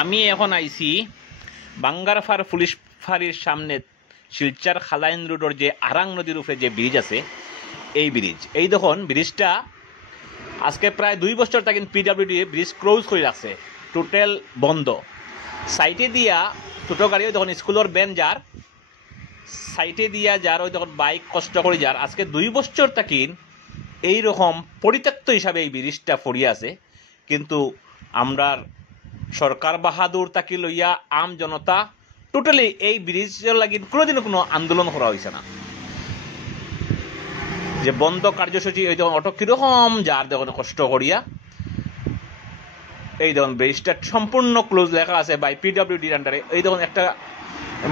আমি এখন আইছি বাঙ্গারফার পুলিশ ফাঁড়ির সামনে শিলচর খালাইন রোডের যে আরাং নদীর উপরে যে ব্রিজ আছে এই ব্রিজ এই দেখুন ব্রিজটা আজকে প্রায় 2 বছর তাকে পিডব্লিউডি ব্রিজ ক্লোজ করে রাখছে টোটাল বন্ধ সাইটে দিয়া ছোটো গাড়িও যখন স্কুলের ব্যান যার সাইটে দিয়া যার ওই তখন বাইক কষ্ট করে যার আজকে 2 বছর তাকিন এইরকম পরিত্যক্ত হিসাবে এই ব্রিজটা পড়িয়া আছে কিন্তু আমরা সরকার বাহাদুর তাকে লইয়া আম জনতা টোটালি এই ব্রিজের লাগি কোনোদিনও কোনো আন্দোলন করা হয়েছে না যে বন্ধ কার্যসূচি ওই দেখুন অটো কীরকম যার দেখুন কষ্ট করিয়া এই দেখুন ব্রিজটা সম্পূর্ণ ক্লোজ লেখা আছে বাই পিডব্লিউডির আন্ডারে এই দেখুন একটা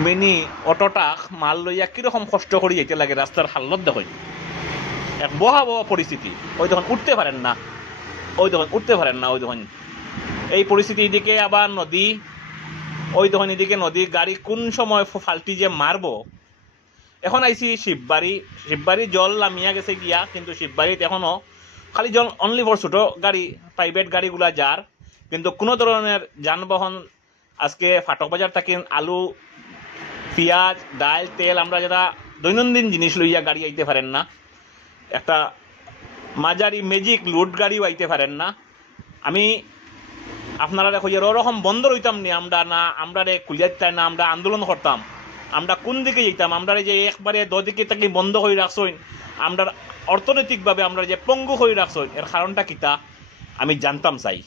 মিনি অটোটা মাল লইয়া কীরকম কষ্ট করি যেতে লাগে রাস্তার হালত দেখুন এক ভয়াবহ পরিস্থিতি ওই দেখুন উঠতে পারেন না ওই দেখুন উঠতে পারেন না ওই দেখুন এই পরিস্থিতি এদিকে আবার নদী ওই দেখুন এদিকে নদী গাড়ি কোন সময় ফাল্টি যে মারবো এখন আইসি শিববাড়ি জল নামিয়া গেছে গিয়া কিন্তু শিববাড়িতে এখনও খালি জল অনলি ফর ছোটো গাড়ি প্রাইভেট গাড়িগুলা যার কিন্তু কোনো ধরনের যানবাহন আজকে ফাটক বাজার থাকি আলু পেঁয়াজ ডাল তেল আমরা যারা দৈনন্দিন জিনিস লইয়া গাড়ি আইতে পারেন না একটা মাঝারি ম্যাজিক লোড গাড়িও আইতে পারেন না আমি আপনারা দেখো যে ওরকম বন্ধ রইতাম নি আমরা না আমরা খুলিয়া দিতাম না আমরা আন্দোলন করতাম আমরা কোন দিকে যেতাম আমরা যে একবারে দিকে তাকে বন্ধ হয়ে রাখছইন আমরা অর্থনৈতিকভাবে আমরা যে পঙ্গু হয়ে রাখছইন এর কারণটা কিতা আমি জানতাম চাই।